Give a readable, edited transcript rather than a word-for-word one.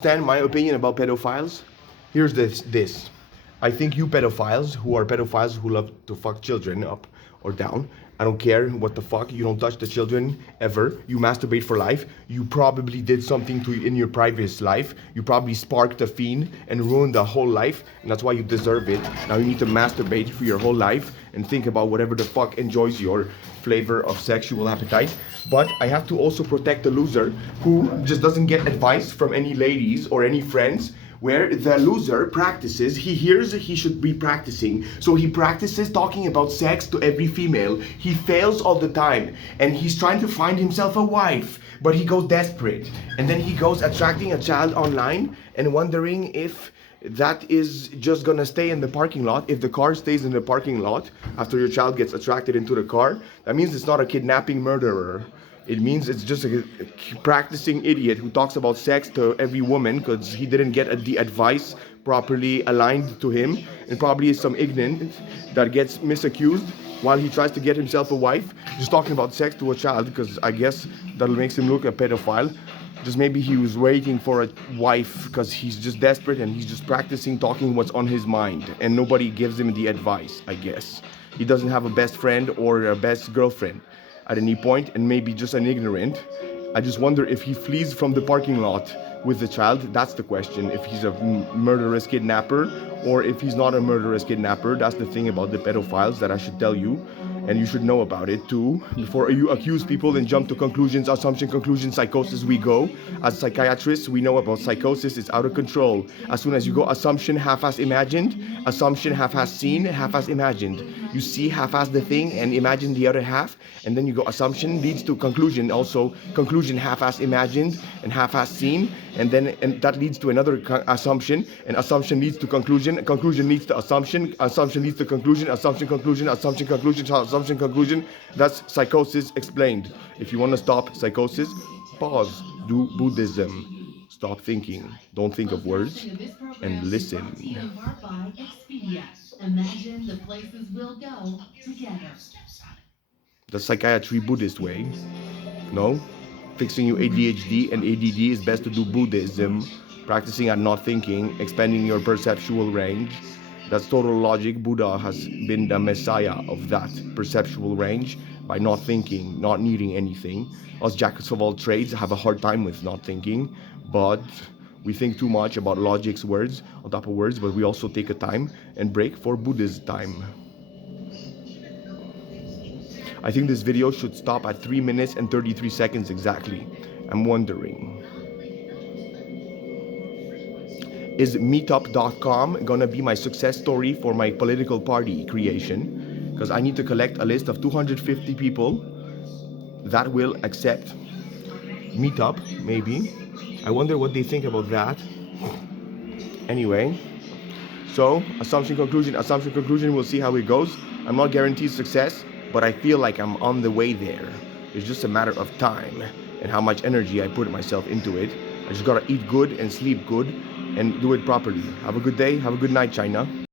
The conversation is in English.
Understand my opinion about pedophiles? Here's this. I think you pedophiles who love to fuck children up or down. I don't care what the fuck. You don't touch the children ever. You masturbate for life. You probably did something to in your previous life. You probably sparked a fiend and ruined the whole life, and that's why you deserve it. Now you need to masturbate for your whole life and think about whatever the fuck enjoys your flavor of sexual appetite. But I have to also protect the loser who just doesn't get advice from any ladies or any friends, where the loser practices, he hears he should be practicing, so he practices talking about sex to every female. He fails all the time, and he's trying to find himself a wife, but he goes desperate, and then he goes attracting a child online and wondering if that is just gonna stay in the parking lot. If the car stays in the parking lot after your child gets attracted into the car, that means it's not a kidnapping murderer. It means it's just a practicing idiot who talks about sex to every woman because he didn't get the advice properly aligned to him, and probably is some ignorant that gets misaccused while he tries to get himself a wife, just talking about sex to a child, because I guess that makes him look a pedophile. Just maybe he was waiting for a wife because he's just desperate and he's just practicing talking what's on his mind, and nobody gives him the advice, I guess. He doesn't have a best friend or a best girlfriend at any point, and maybe just an ignorant. I just wonder if he flees from the parking lot with the child. That's the question. If he's a murderous kidnapper or if he's not a murderous kidnapper. That's the thing about the pedophiles that I should tell you, and you should know about it too. Before you accuse people and jump to conclusions, assumption, conclusion, psychosis, we go. As psychiatrists, we know about psychosis. It's out of control. As soon as you go assumption, half-ass imagined, assumption, half-ass seen, half-ass imagined. You see half-ass the thing and imagine the other half, and then you go assumption leads to conclusion. Also, conclusion half-ass imagined and half-ass seen, and that leads to another assumption, and assumption leads to conclusion. Conclusion leads to assumption. Assumption leads to conclusion. Assumption, conclusion. Assumption, conclusion. Assumption, conclusion. That's psychosis explained. If you want to stop psychosis, pause. Do Buddhism. Stop thinking. Don't think of words and listen. Imagine the places we'll go together. The psychiatry Buddhist way. No? Fixing your ADHD and ADD is best to do Buddhism. Practicing at not thinking, expanding your perceptual range. That's total logic. Buddha has been the messiah of that perceptual range by not thinking, not needing anything. Us jacks of all trades have a hard time with not thinking, but we think too much about logic's words on top of words, but we also take a time and break for Buddha's time. I think this video should stop at 3 minutes and 33 seconds exactly. I'm wondering, is meetup.com gonna be my success story for my political party creation? Because I need to collect a list of 250 people that will accept Meetup, maybe. I wonder what they think about that. Anyway, so assumption, conclusion, we'll see how it goes. I'm not guaranteed success, but I feel like I'm on the way there. It's just a matter of time and how much energy I put myself into it. I just gotta eat good and sleep good and do it properly. Have a good day, have a good night, China.